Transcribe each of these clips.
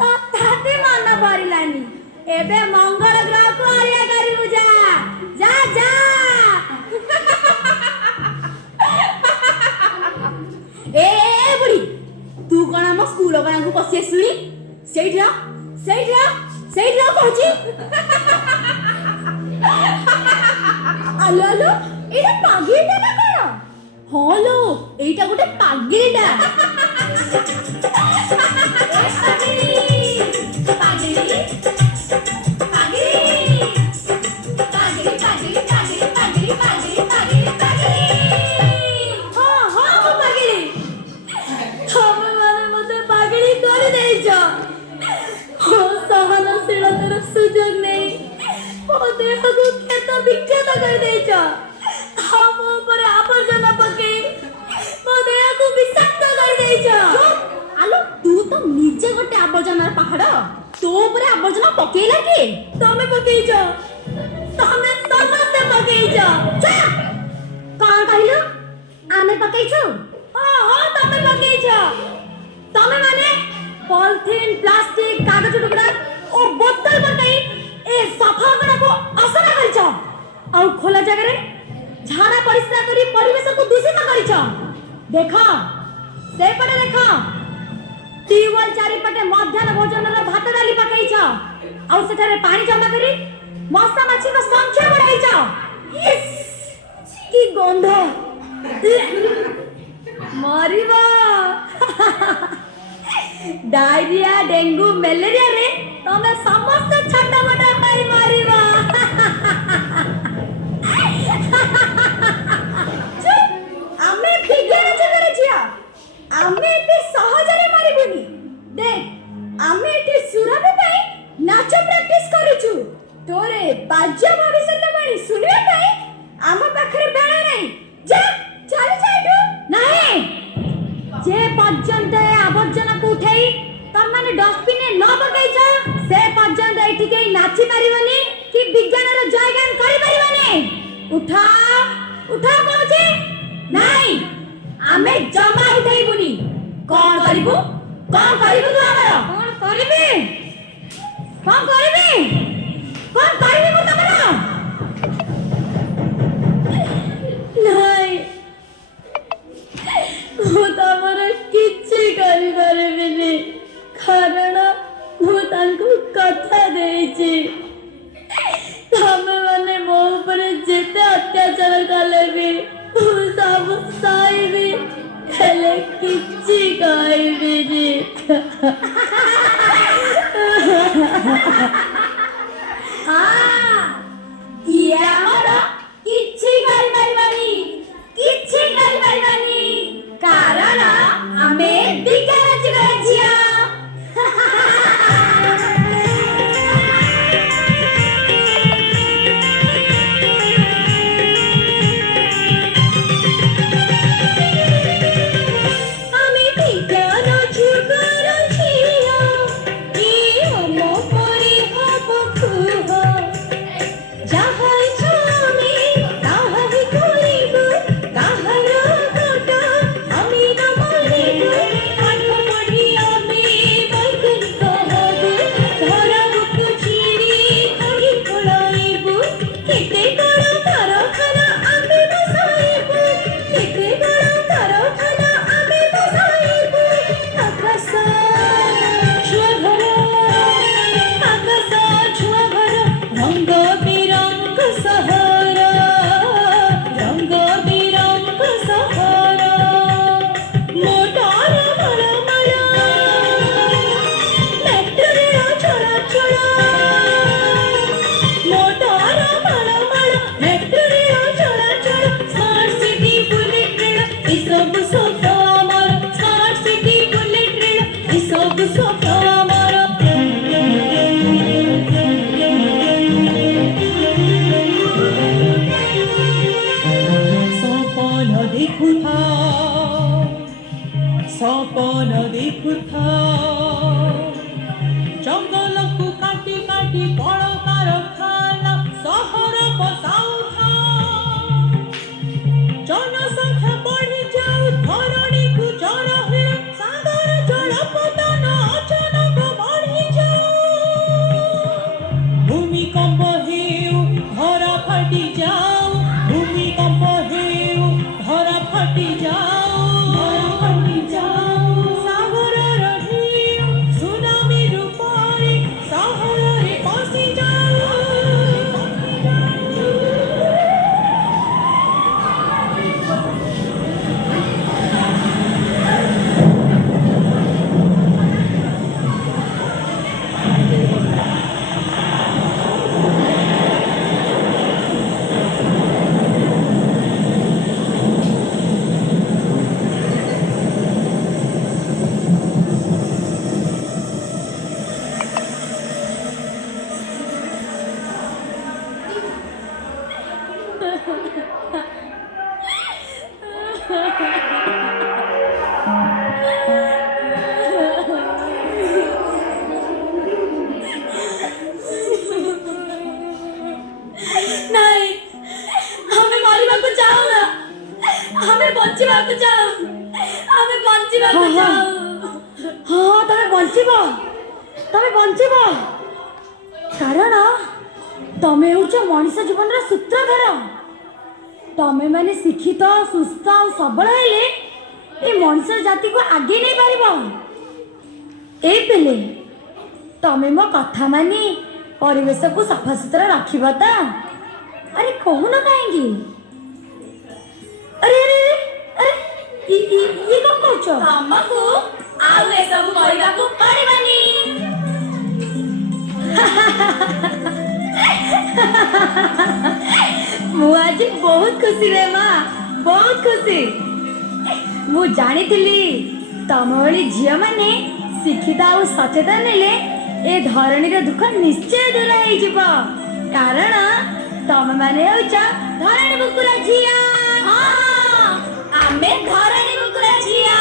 ତଥାପି ମନ ପରିଲାନି। ଏବେ ମଙ୍ଗଳ ଗ୍ରହକୁ ଅଳିଆ କରିବୁ ଯା ଯା ଯା। ଏ ବୁଢ଼ୀ ତୁ କଣ ଆମ ସ୍କୁଲ ଗାଁକୁ ପଶି ଆସିଲୁଣି? ସେଇଠି ରହ ସେଇଠି ରହ ସେଇଠି ରହ କହୁଛି। ଆଲୋ ଆଲୋ ଏଇଟା ପାଗିଳିଟା ନା କଣ? ହଁ ଲୋ ଏଇଟା ଗୋଟେ ପାଗିଳିଟା। ସୁଯୋଗ ନେଇ ମୋ ଦେହକୁ କ୍ଷତ ବିକ୍ଷତ କରିଦେଇଛ। ଆମ ଉପରେ ଆବର୍ଜନା ପକେଇ ମୋ ଦେହକୁ ବିଷାକ୍ତ କରିଦେଇଛ। ଆଲୋ ତୁ ତ ନିଜେ ଗୋଟେ ଆବର୍ଜନାର ପାହାଡ। ତୋ ଉପରେ ଆବର୍ଜନା ପକେଇଲା କିଏ? ତମେ ପକେଇଛ। ତମେ ସମସ୍ତେ ପକେଇଛ। କଣ କହିଲୁ? ଆମେ ପକେଇଛୁ? ହଁ ହଁ ତମେ ପକେଇଛ। ତମେ ମାନେ ପଲିଥିନ୍ ପ୍ଲାଷ୍ଟିକ କାଗଜ ଟୁକୁଡ଼ା ଓ ବୋତଲ ପକାଇ ଏ ସଫା ଅଗଣାକୁ ଅସନା କରିଛ। ଆଉ ଖୋଲା ଜାଗାରେ ଝାଡ଼ା ପରିସ୍ରା କରି ପରିବେଶକୁ ଦୂଷିତ କରିଛ। ଦେଖ ସେପଟେ ଦେଖ ଟ୍ୟୁବୱେଲ ଚାରିପଟେ ମଧ୍ୟାହ୍ନ ଭୋଜନର ଭାତ ଡାଲି ପକାଇଛ। ଆଉ ସେଠାରେ ପାଣି ଜମା କରି ମଶା ମାଛିଙ୍କ ସଂଖ୍ୟା ବଢାଇଛ। କି ଗନ୍ଧ। ମରିବ। डायरिया डेंगू मलेरिया रे तमे समस्त छटपटा पाई मारिबा। आमे विज्ञान जगरे जिया आमे एते सहजरे मारिबुनी। देख आमे एते सुरभि पाई नाच प्रैक्टिस करूछु। तोरे बाज्य भविष्यत बाणी सुनिबा पाई आम पाखरे बेला नै। जा चल जाइटू नाही जे पर्यंत आवर्जना को उठाई तम माने डस्टबिन न पकाइछ से पर्यंत एठी केही नाची परिबनी कि विज्ञान रो जयगान करि परिबनी। उठा उठा कहूची नाही आमे जमा उठाइबुनी। कोन करिबु तू हमर कोन करिबी मु तमरा नाही ମୁଁ ତମର କିଛି କରିପାରିବିନି କାରଣ ମୁଁ ତାଙ୍କୁ କଥା ଦେଇଛି। ତମେ ମାନେ ମୋ ଉପରେ ଯେତେ ଅତ୍ୟାଚାର କଲେ ବି ମୁଁ ସବୁ ସହିବି ହେଲେ କିଛି କହିବିନି। ଇଏ ଆମର କିଛି କରିପାରିବାନି କିଛି କରିପାରିବାନି କାରଣ ଆମେ ବିଜ୍ଞାନ ଯୁଗର ଝିଅ। ଆମେ ବିଜ୍ଞାନ ଯୁଗର ଝିଅ। तमे बंचिब कारण तमे होच मनीष जीवन सूत्रधर तमे माने शिक्षित सुस्थ और सबल हेले ए मनीष जाति को आगे नहीं पार ए पेले तमे मो कथा मानी परिवेश को सफा सुतरा रखा तो अरे कहून कहीं अरे अरे अरे ये कौन कौच हमको आउ ए सब करबा को पड़िबानी मु आज बहुत खुशी रे माँ बहुत खुशी मु जानी तम भली झील मैंने शिक्षित और सचेतन हेले ए धरणी दुख निश्चय दूर हो कारण तम मैंने धरणी बुकुरा झिया आमे धरणी बुकुरा झिया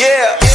Yeah.